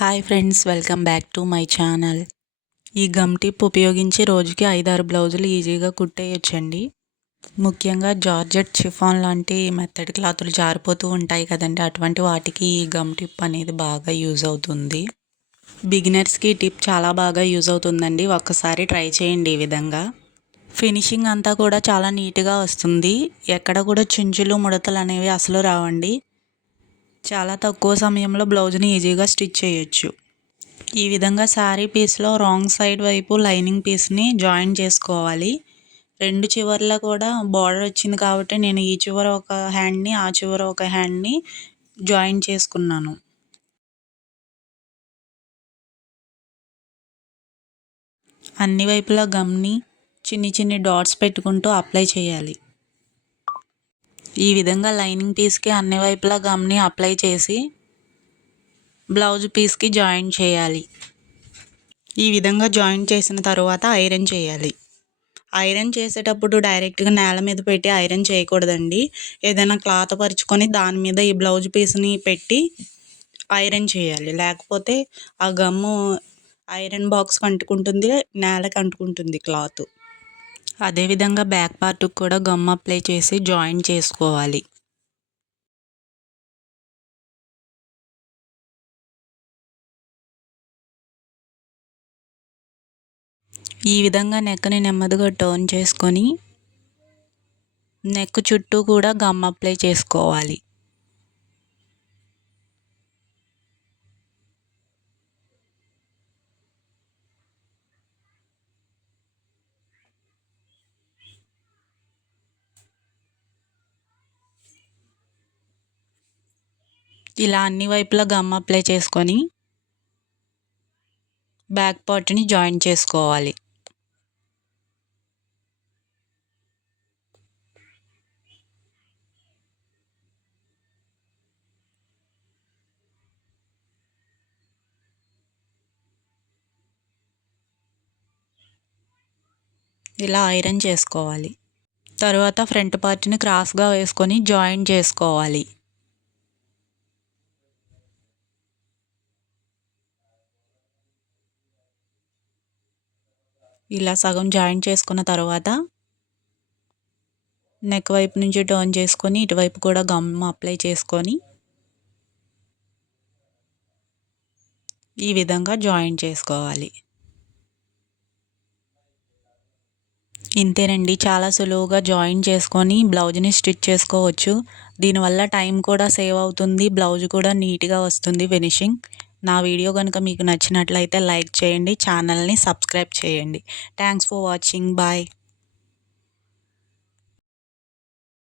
Hi friends welcome back to my channel ఈ gum tip ఉపయోగించి రోజుకి ఐదారు బ్లౌజులు ఈజీగా కుట్టేయచ్చండి. ముఖ్యంగా జార్జెట్ చిఫాన్ లాంటి మెత్తడి క్లాతులు జారిపోతూ ఉంటాయి కదండి. అటువంటి వాటికి ఈ గమ్ టిప్ అనేది బాగా యూజ్ అవుతుంది. బిగినర్స్కి టిప్ చాలా బాగా యూజ్ అవుతుందండి. ఒక్కసారి ట్రై చేయండి ఈ విధంగా. ఫినిషింగ్ అంతా కూడా చాలా నీట్గా వస్తుంది. ఎక్కడ కూడా చుంచులు ముడతలు అనేవి అసలు రావండి. చాలా తక్కువ సమయంలో బ్లౌజ్ని ఈజీగా స్టిచ్ చేయొచ్చు. ఈ విధంగా శారీ పీస్లో రాంగ్ సైడ్ వైపు లైనింగ్ పీస్ని జాయిన్ చేసుకోవాలి. రెండు చివర్ల కూడా బార్డర్ వచ్చింది కాబట్టి నేను ఈ చివర ఒక హ్యాండ్ని ఆ చివర ఒక హ్యాండ్ని జాయిన్ చేసుకున్నాను. అన్ని వైపులా గమ్ని చిన్ని చిన్ని డాట్స్ పెట్టుకుంటూ అప్లై చేయాలి. ఈ విధంగా లైనింగ్ పీస్కి అన్ని వైపులా గమ్ని అప్లై చేసి బ్లౌజ్ పీస్కి జాయిన్ చేయాలి. ఈ విధంగా జాయిన్ చేసిన తర్వాత ఐరన్ చేయాలి. ఐరన్ చేసేటప్పుడు డైరెక్ట్గా నేల మీద పెట్టి ఐరన్ చేయకూడదండి. ఏదైనా క్లాత్ పరుచుకొని దాని మీద ఈ బ్లౌజ్ పీస్ని పెట్టి ఐరన్ చేయాలి. లేకపోతే ఆ గమ్ము ఐరన్ బాక్స్ అంటుకుంటుంది నేలకు అంటుకుంటుంది క్లాత్. అదేవిధంగా బ్యాక్ పార్ట్కి కూడా గమ్ అప్లై చేసి జాయిన్ చేసుకోవాలి. ఈ విధంగా నెక్ని నెమ్మదిగా టర్న్ చేసుకొని నెక్ చుట్టూ కూడా గమ్ అప్లై చేసుకోవాలి. ఇలా అన్ని వైపులా గమ్ అప్లై చేసుకొని బ్యాక్ పార్ట్ని జాయిన్ చేసుకోవాలి. ఇలా ఐరన్ చేసుకోవాలి. తర్వాత ఫ్రంట్ పార్ట్ని క్రాస్గా వేసుకొని జాయిన్ చేసుకోవాలి. ఇలా సగం జాయిన్ చేసుకున్న తర్వాత నెక్ వైపు నుంచి టర్న్ చేసుకొని ఇటువైపు కూడా గమ్ అప్లై చేసుకొని ఈ విధంగా జాయిన్ చేసుకోవాలి. ఇంతేనండి చాలా సులువుగా జాయిన్ చేసుకొని బ్లౌజ్ని స్టిచ్ చేసుకోవచ్చు. దీనివల్ల టైం కూడా సేవ్ అవుతుంది బ్లౌజ్ కూడా నీట్గా వస్తుంది ఫినిషింగ్ నా వీడియో కనుక మీకు నచ్చినట్లయితే లైక్ చేయండి ఛానల్ని సబ్స్క్రైబ్ చేయండి. Thanks for watching bye